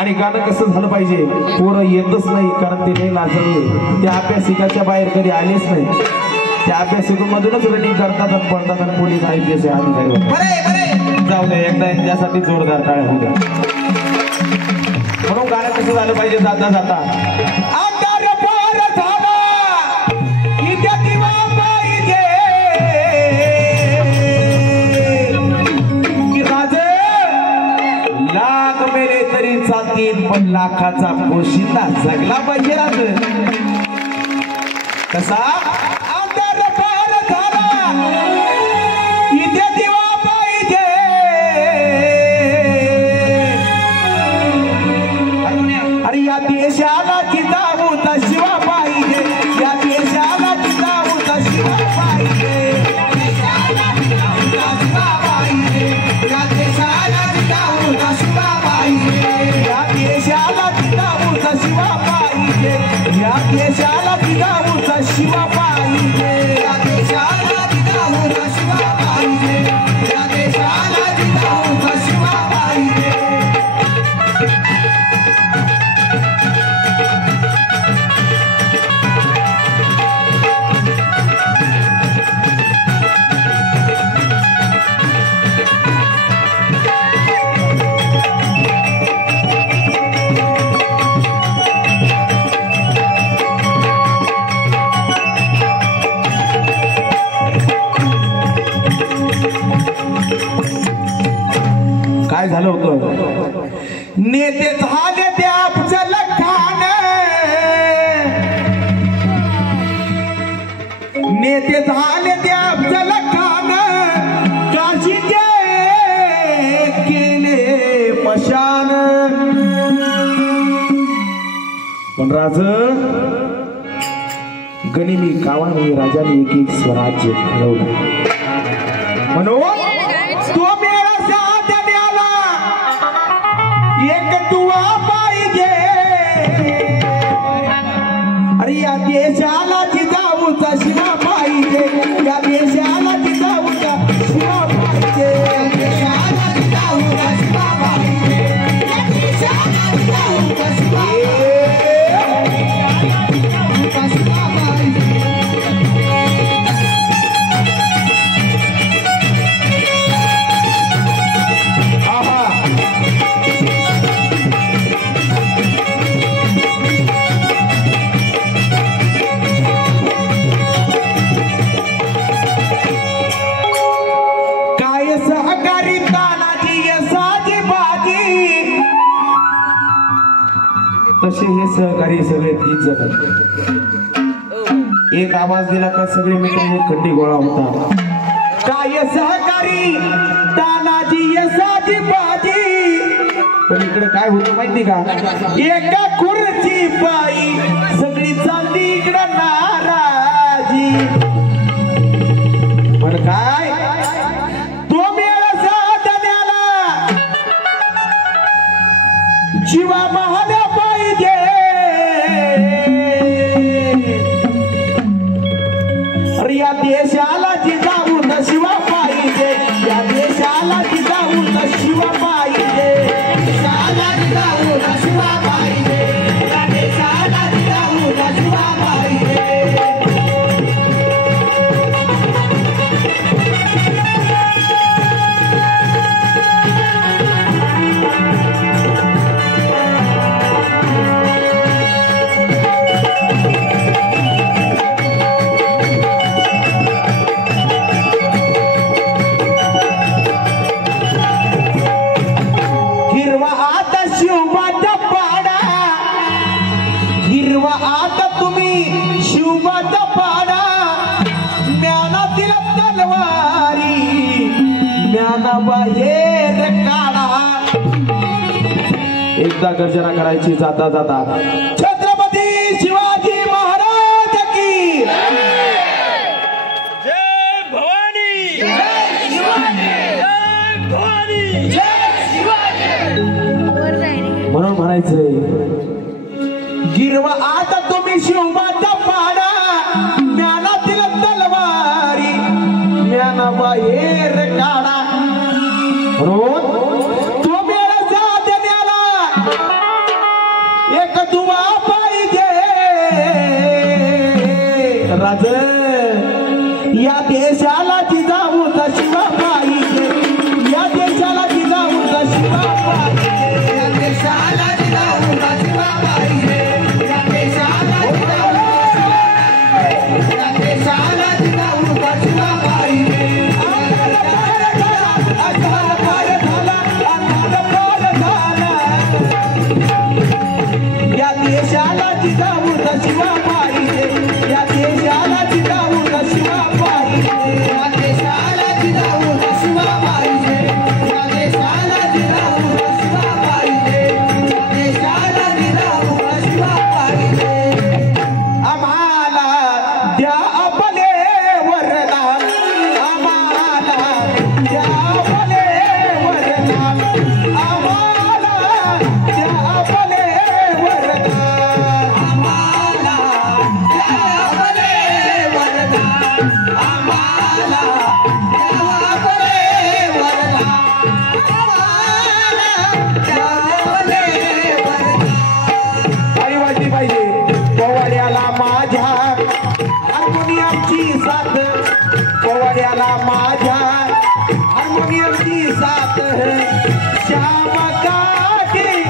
आणि गाणं कसं झालं पाहिजे, पोरं येतच नाही कारण ते नाही लाजले, ते अभ्यासिकाच्या बाहेर कधी आलेच नाही, त्या अभ्यासिकेमधूनच रनिंग करतात आणि पडतात आणि पोलीस IPS अधिकारी होतात. जाऊ दे, एकदा त्यासाठी जोरदार टाळ्या होत्या. म्हणून गाणं कसं झालं पाहिजे, जाता जाता पण लाखाचा पोशिंदा जगला पाहिजे. राज कसा आमदार पार झाला इथे दिवा पाहिजे. अरे या देशाला जिजाऊचा शिवा पाहिजे, या देशाला जिजाऊचा शिवा पाहिजे, या देशाला जिजाऊचा शिवा पाहिजे, या देशाला जिजाऊचा शिवा पाहिजे, या देशाला जिजाऊचा शिवा पाहिजे, या देशाला जिजाऊचा शिवा पाहिजे, या देशाला जिजाऊचा शिवा पाहिजे, या देशाला जिजाऊचा शिवा पाहिजे. काय झालं होतं, नेते झाले ते अफजल खान, नेते झाले ते अफजल खान, काशीचे केले मशान. पण राज गनिमी कावाने राजाने एक एक स्वराज्य घडवलं. म्हणून तो मेळा साधण्याला एक दुवा पाहिजे. अरे या देशाला जिजाऊचा शिवा पाहिजे, या देशाला जिजाऊचा शिवा पाहिजे, या देशाला जिजाऊचा शिवा पाहिजे, या देशाला जिजाऊचा शिवा पाहिजे. तसे हे सहकारी सगळे 30 जण, एक आवाज दिला का सगळे मिळून एक खड्डी गोळा होता. काय सहकारी तानाजी यसाची बाजी. पण इकडे काय होतं माहिती का, एका खुर्ची पायी सगळी चालली इकडे नाराजी. पण काय तो मेळा साधण्याला जीवा महाल्या पाहिजे. अरे या देशाला जिजाऊचा शिवा पाहिजे, या देशाला जिजाऊचा शिवा पाहिजे, देशाला जिजाऊचा शिवा पाहिजे, या देशाला जिजाऊचा शिवा पाहिजे. बाहेर काढा. एकदा गर्जना करायची जाता जाता छत्रपती शिवाजी महाराज की जय भवानी, जय शिवाजी, जय भवानी, जय शिवाजी. म्हणून म्हणायचंय, गिरवा आता तुम्ही शिवबाचा पाडा, ज्ञानातील तलवारी ज्ञाना बाहेर काढा. म्हणून तो मेळा साधण्याला श्याम काठी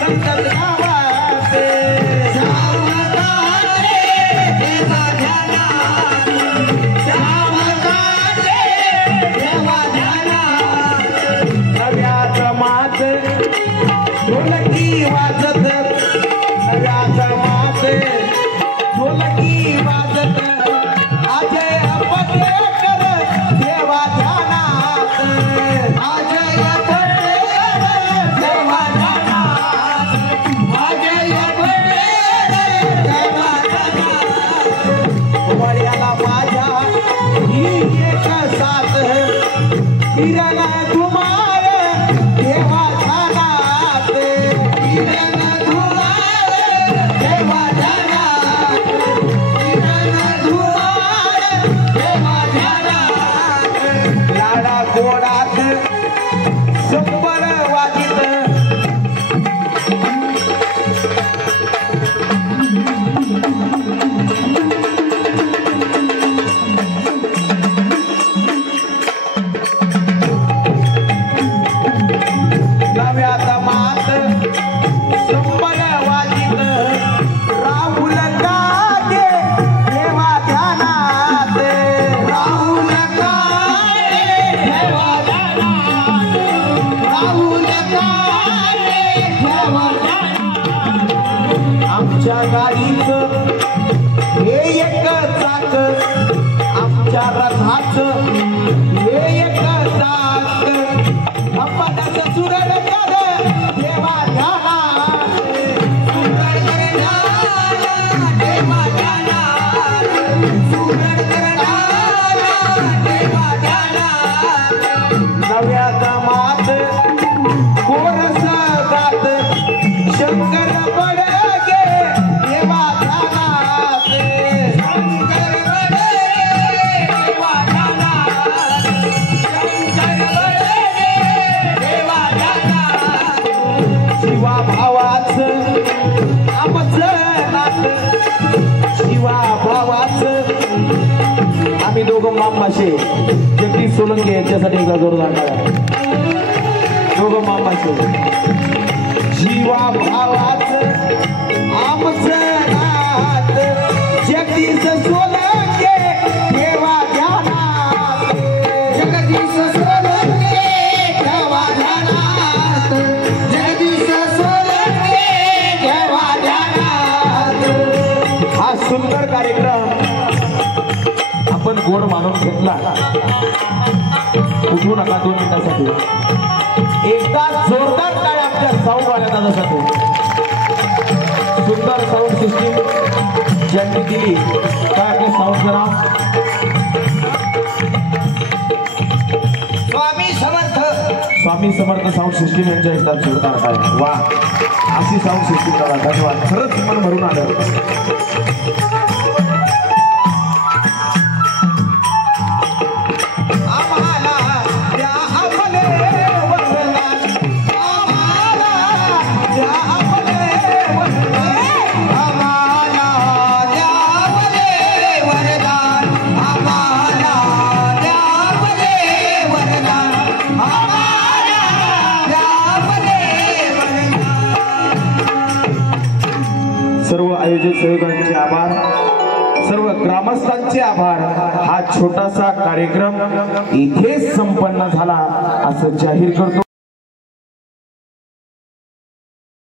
संतत गावाते श्याम काठी देवा ध्यानात श्याम काठी देवा ध्यानात नव्यात मात ढोलकी वाजत नव्यात मात ढोलकी वाजत अजय पटेकर देवा ध्यानात अजय पटेकर देवा ध्यानात अजय पटेकर देवा ध्यानात वड्याला माझ्या ही एक साथ किरण धुमार देवा ध्यानात किरण धुमार देवा ध्यानात किरण धुमार देवा ध्यानात लाडा गोडात संबर वाजित नव्यात मात संबर वाजित राहुल काटे देवा ध्यानात राहुल काटे देवा ध्यानात राहुल काटे देवा ध्यानात आमच्या गाडीचं हे एक चाक आमच्या रथाचं हे एक चाक अंबादाचं सुरड कर देवा ध्यानात सुरड करणारा देवा ध्यानात सुरड करणारा देवा ध्यानात नव्यात मात कोरस गात शंकर बडगे देवा ध्यानात शंकर बडगे देवा ध्यानात शंकर बडगे देवा ध्यानात शिवा भावाचं आमचं नात शिवा भावाचं आम्ही दोघं मामाशे जगदीश सोलंके यांच्यासाठी एकदा जोरदार टाळ्या दोघं मामाशे शिवा भावाचं आमचं नात जगदीश सोलंके देवा ध्यानात जगदीश सोलंके देवा ध्यानात जगदीश सोलंके देवा ध्यानात हा सुंदर कार्यक्रम आपण गोड मानून घेतला उठू नका 2 मिनिटासाठी एकदा जोरदार टाळ्या आमच्या साऊंड वाल्या दादासाठी सुंदर साऊंड सिस्टीम ज्यांनी दिली काय आपले साऊंडचं नाव स्वामी समर्थ साऊंड सिस्टीम यांच्या एकदा जोरदार टाळ्या वा अशी साऊंड सिस्टीम दादा धन्यवाद खरंच मन भरून आलं सर्व आयोजक सहयोगांचे आभार सर्व ग्रामस्थांचे आभार हा छोटासा कार्यक्रम इथेच संपन्न झाला असं जाहीर करतो